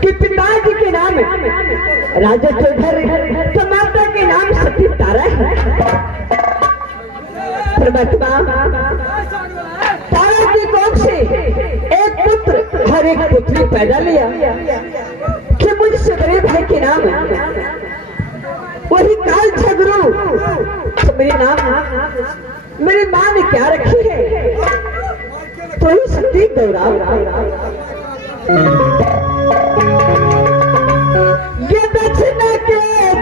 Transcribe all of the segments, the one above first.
कि पिताजी के नाम राजा चौधरी तो माता के नाम सती तारा है। तारा की कोख से एक पुत्र और एक पुत्री पैदा लिया कि मुझसे बड़े भाई के नाम वही काल झगड़ू तो मेरी माँ ने क्या रखी है तो ही सती गौरव। ये दक्षिणा के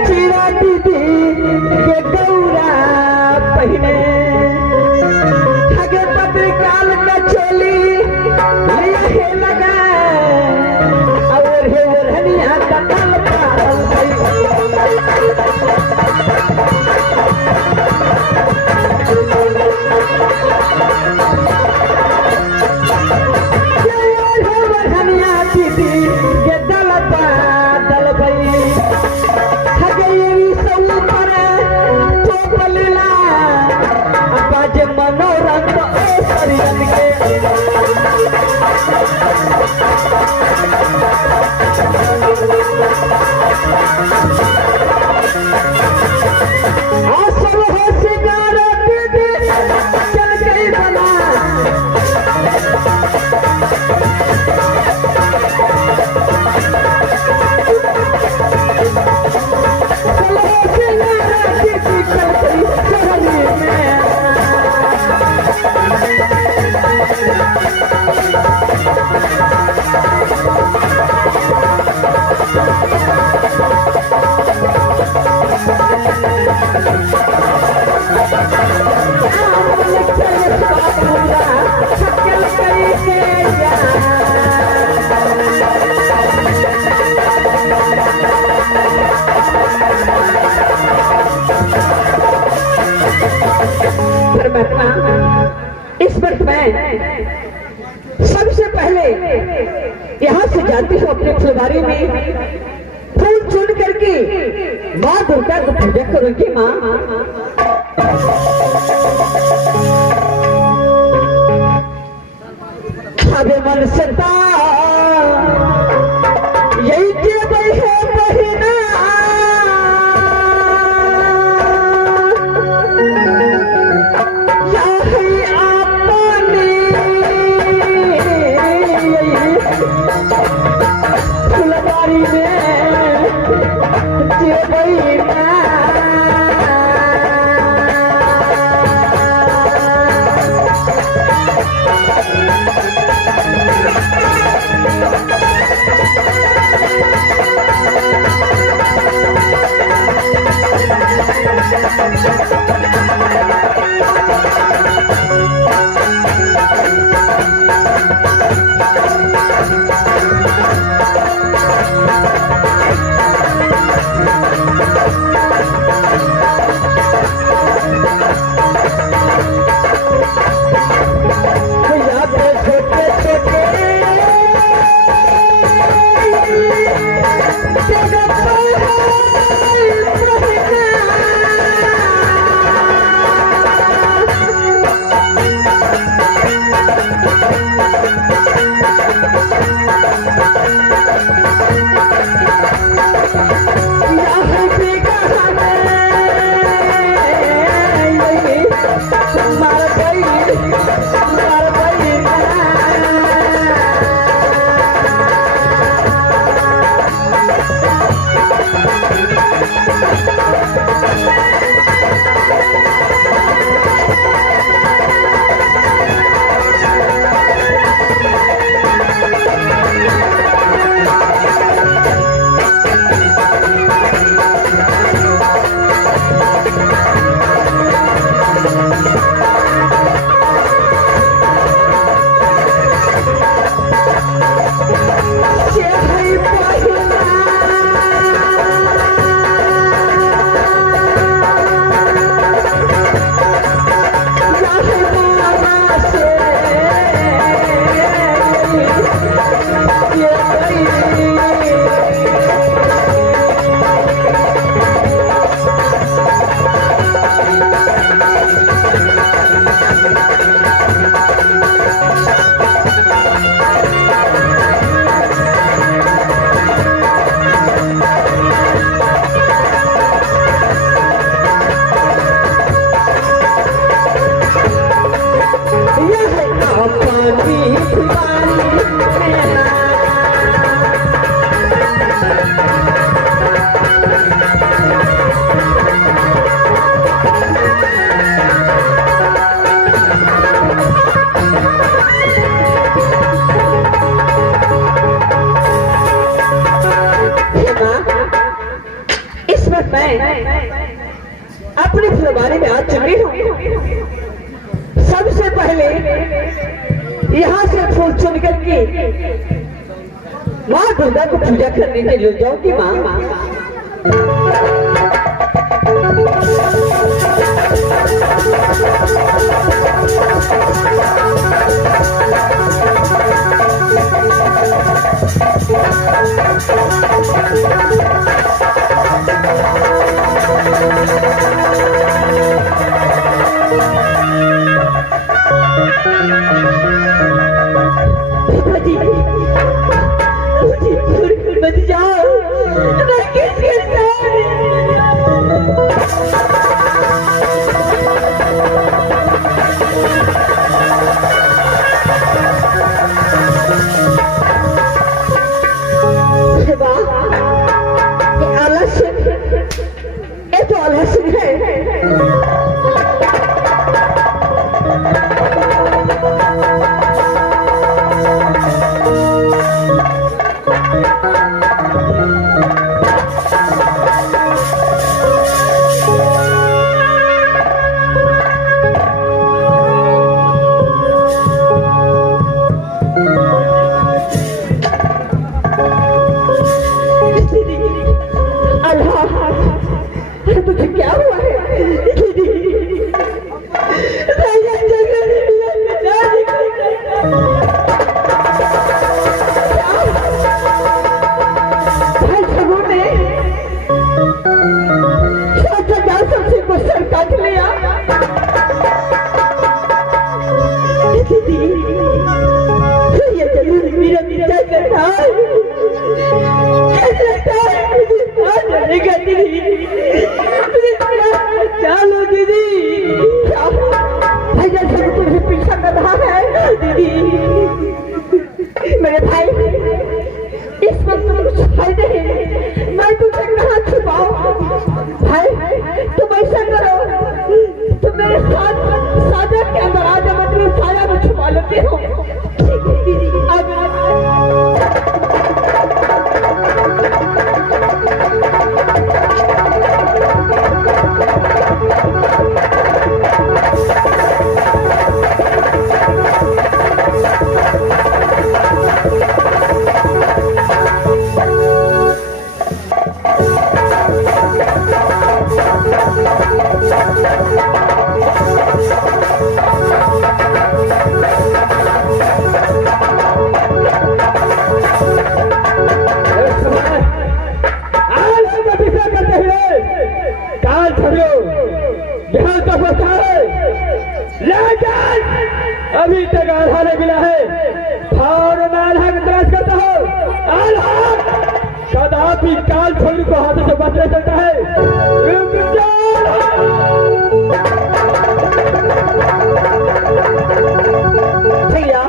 चिरा दीदी ये गौरा पहने हगे पत्र काल का चोली ये लगा और हे रनिया का काल इस वक्त मैं सबसे पहले यहाँ से जाती हूँ अपने फुलवारी में फूल चुन करके माँ दुर्गा को पूजा करूंगी। माँ खावे मन सता यही के है बहिना फुलवारी में अपने फुलवारी में आ चुकी हूँ। सबसे पहले यहाँ से फूल चुन करके माँ दुर्गा को पूजा करने के लिए जाऊंगी। माँ मत जाओ, मैं किसके आलस्य, ये तो आलस्य है। तुझे क्या हुआ है? सबसे को सर काट लिया। ये जरूर मेरा बेटा करता है। चलो काल छड़ो यहाँ तक पहुंचा है, लेकिन अभी तक आल्हा नहीं मिला है। और मैं आल्हा की तलाश करता हूँ। आल्हा कदापि काल छड़ी को हाथों से बच नहीं सकता है। रुक जा। भैया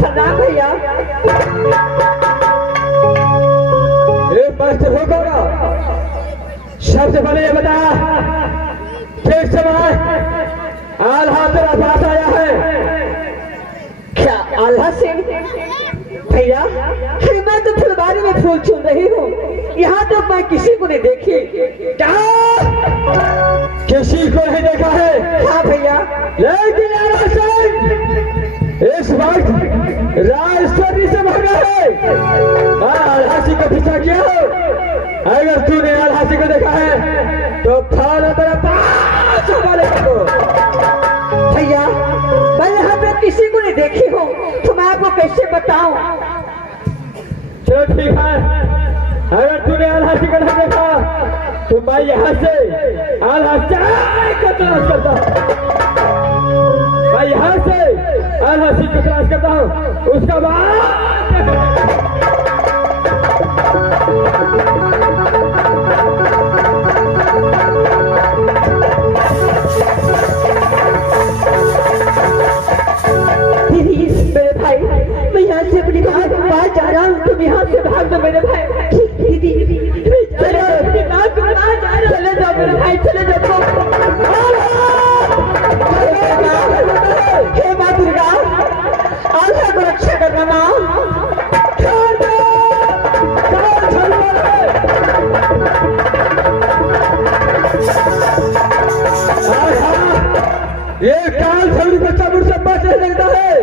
प्रणाम भैया। एक मास्टर होगा, सबसे पहले ये बता किस समय आल्हा तेरा पास आया है? क्या आल्हा सिंह? भैया अरे मैं तो फुलवारी में फूल चुन रही हूँ, यहाँ तो मैं किसी को नहीं देखी। क्या किसी को नहीं देखा है? हाँ भैया। लेकिन आल्हा सिंह इस वक्त राजस्थानी से भागा है। आल्हा सिंह को पीछा किया हो। अगर तूने आल्हा सिंह को देखा है तो फाड़ मेरा पास वाले को। भैया मैं यहाँ पे किसी को नहीं देखी हूँ, तो मैं आपको कैसे बताऊं? चलो ठीक है, अगर तूने आल्हा सिंह को नहीं देखा तो मैं यहाँ से आल्हा सिंह को तलाश करता हूँ। मैं यहाँ से आल्हा सिंह को तलाश करता हूँ, उसका बाद मेरे भाई मैं यहाँ से अपनी बात जा रहा हूँ, तुम यहाँ से भाग दो मेरे भाई। दीदी चले जाओ मेरे भाई, चले जाओ। हे माँ दुर्गा आल्हा को रक्षा करना माँ। ये काल छड़ी बच्चा मुझसे बच नहीं लगता है।